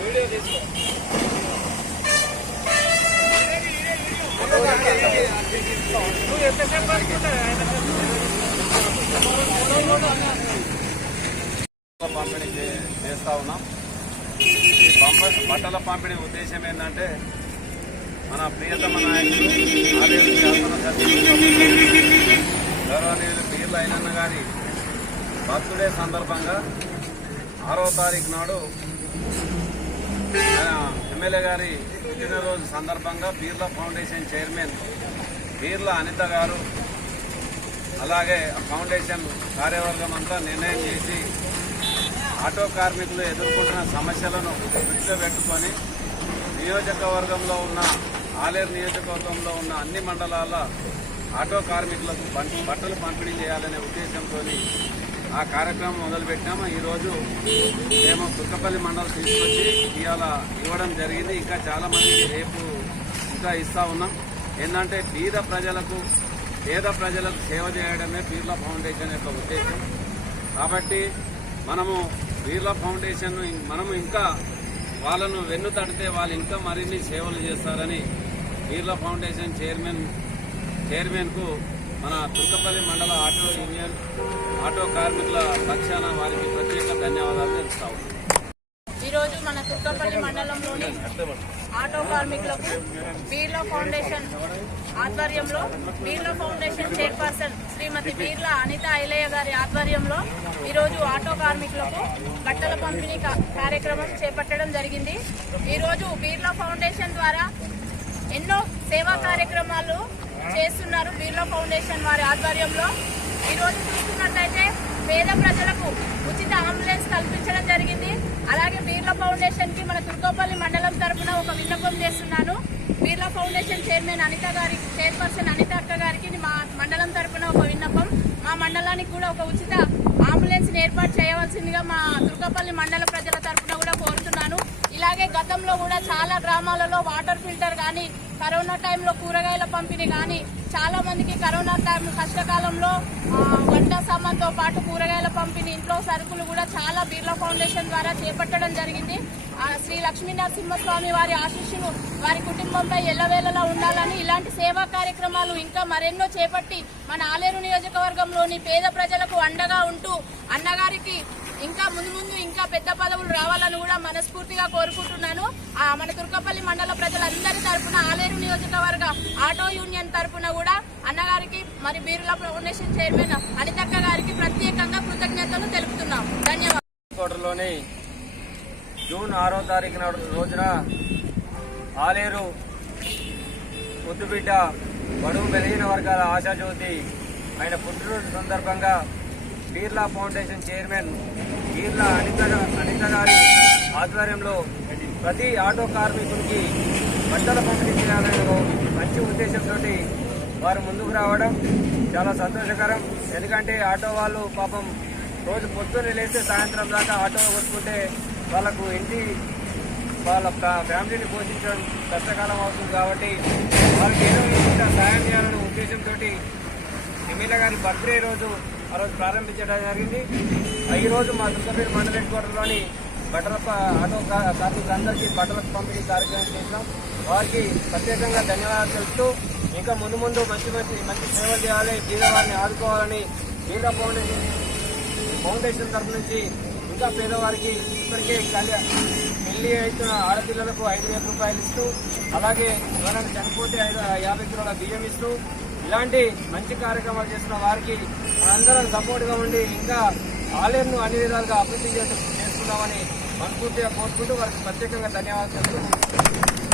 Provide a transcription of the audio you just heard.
Video తీసుకో. పంపిణీ చేస్తా ఉన్నాం. ఈ బట్టల పంపిణీ ఉద్దేశం ఏంటంటే మన ప్రియతమ నాయకులు ఆలేరు శాసనసభ్యులు గౌరవనీయులు పీర్ల ఐలన్న గారి బర్త్డే సందర్భంగా 6వ తారీఖు నాడు ఎమ్మెల్యే గారి పుట్టినరోజు సందర్భంగా పీర్ల ఫౌండేషన్ చైర్మన్ పీర్ల అనిత గారు అలాగే ఫౌండేషన్ కార్యవర్గం అంతా నిర్ణయం చేసి ఆటో కార్మికులు ఎదుర్కొంటున్న సమస్యలను దృష్టిలో పెట్టుకొని నియోజకవర్గంలో ఉన్న ఆలేరు నియోజకవర్గంలో ఉన్న అన్ని మండలాల ఆటో కార్మికులకు బట్టలు పంపిణీ చేయాలనే ఉద్దేశంతో ఆ కార్యక్రమం మొదలుపెట్టాము. ఈరోజు మేము తుర్కపల్లి మండలం తీసుకొచ్చి ఇవాళ ఇవ్వడం జరిగింది. ఇంకా చాలామందికి రేపు ఇంకా ఇస్తా ఉన్నాం. ఏంటంటే పేద ప్రజలకు సేవ చేయడమే పీర్ల ఫౌండేషన్ యొక్క ఉద్దేశం. కాబట్టి మనము పీర్ల ఫౌండేషన్ మనము ఇంకా వాళ్ళను వెన్ను తడితే వాళ్ళు ఇంకా మరిన్ని సేవలు చేస్తారని పీర్ల ఫౌండేషన్ చైర్మన్కు మన తుర్కపల్లి మండల ఆటో యూనియన్ ఆటో కార్మికుల పక్షాన వారికి ప్రత్యేక ధన్యవాదాలు తెలుపుతాము. ఈరోజు మన తుర్కపల్లి మండలంలోని ఆటో కార్మికులకు పీర్ల ఫౌండేషన్ ఆధ్వర్యంలో పీర్ల ఫౌండేషన్ చైర్పర్సన్ శ్రీమతి పీర్ల అనిత ఐలయ్య గారి ఆధ్వర్యంలో ఈరోజు ఆటో కార్మికులకు బట్టల పంపిణీ కార్యక్రమం చేపట్టడం జరిగింది. ఈరోజు పీర్ల ఫౌండేషన్ ద్వారా ఎన్నో సేవా కార్యక్రమాలు చేస్తున్నారు. పీర్ల ఫౌండేషన్ వారి ఆధ్వర్యంలో ఈరోజు చూస్తున్నట్లయితే పేద ప్రజలకు ఉచిత అంబులెన్స్ కల్పించడం జరిగింది. అలాగే పీర్ల ఫౌండేషన్ కి మన తుర్కపల్లి మండలం తరఫున ఒక విన్నపం చేస్తున్నాను. పీర్ల ఫౌండేషన్ చైర్పర్సన్ అనిత అక్క గారికి మా మండలం తరఫున ఒక విన్నపం. మా మండలానికి కూడా ఒక ఉచిత అంబులెన్స్ ఏర్పాటు చేయవలసిందిగా మా తుర్కపల్లి మండల ప్రజల తరఫున కూడా కోరుతున్నాను. ఇలాగే గతంలో కూడా చాలా గ్రామాలలో వాటర్ ఫిల్టర్ కానీ కరోనా టైంలో కూరగాయల పంపిణీ కానీ చాలా మందికి కరోనా టైం కష్టకాలంలో వంట సామాన్తో పాటు కూరగాయల పంపిణీ ఇంట్లో సరుకులు కూడా చాలా పీర్ల ఫౌండేషన్ ద్వారా చేపట్టడం జరిగింది. శ్రీ లక్ష్మీ నరసింహస్వామి వారి ఆశీస్సులు వారి కుటుంబంపై ఎల్లవేళలా ఉండాలని ఇలాంటి సేవా కార్యక్రమాలు ఇంకా మరెన్నో చేపట్టి మన ఆలేరు నియోజకవర్గంలోని పేద ప్రజలకు అండగా ఉంటూ అన్నగారికి ఇంకా ముందు ఇంకా పెద్ద పదవులు రావాలని కూడా మనస్ఫూర్తిగా కోరుకుంటున్నాను. మన తుర్కపల్లి మండల ప్రజలందరి తరఫున ఆలేరు నియోజకవర్గ ఆటో యూనియన్ తరఫున కూడా అన్నగారికి మరి పీర్ల ఫౌండేషన్ చైర్మన్ అనితక్క గారికి ప్రత్యేకంగా కృతజ్ఞతలు తెలుపుతున్నాం. ధన్యవాదాలు. జూన్ 6వ తారీఖు రోజున ఆలేరు ముద్దుబిడ్డ బడుగు బలహీన వర్గాల ఆశాజ్యోతి ఆయన పుట్టినరోజు సందర్భంగా పీర్ల ఫౌండేషన్ చైర్మన్ పీర్ల అనిత గారి ఆధ్వర్యంలో ప్రతి ఆటో కార్మికునికి బట్టల పంపిణీ చేయాలనే మంచి ఉద్దేశంతో వారు ముందుకు రావడం చాలా సంతోషకరం. ఎందుకంటే ఆటో వాళ్ళు పాపం రోజు పొద్దున్నే లేస్తే సాయంత్రం దాకా ఆటో కొట్టుకుంటే వాళ్ళకు వాళ్ళ ఫ్యామిలీని పోషించడం కష్టకాలం అవుతుంది. కాబట్టి వాళ్ళకి ఏదో ఇంత సాయం చేయాలనే ఉద్దేశంతో ఎమ్మెల్యే గారి బర్త్డే రోజు ఆ రోజు ప్రారంభించడం జరిగింది. ఈరోజు మా తుర్కపల్లి మండల హెడ్ క్వార్టర్లోని ఆటో కార్మికులందరికీ బట్టల పంపిణీ కార్యక్రమం చేసినాం. వారికి ప్రత్యేకంగా ధన్యవాదాలు తెలుపుతూ ఇంకా ముందు మంచి సేవలు చేయాలి, పేదవారిని ఆదుకోవాలని పీర్ల ఫౌండేషన్ తరఫు నుంచి ఇంకా పేదవారికి ఇప్పటికే పెళ్లి అవుతున్న ఆడపిల్లలకు 5,000 రూపాయలు ఇస్తూ అలాగే ఎవరైనా చనిపోతే 50 కిలోల బియ్యం ఇస్తూ ఇలాంటి మంచి కార్యక్రమాలు చేస్తున్న వారికి మనందరం సపోర్ట్గా ఉండి ఇంకా ఆలేరును అన్ని విధాలుగా అభివృద్ధి చేసుకుందామని మనస్ఫూర్తిగా కోరుకుంటూ వారికి ప్రత్యేకంగా ధన్యవాదాలు తెలుపుతూ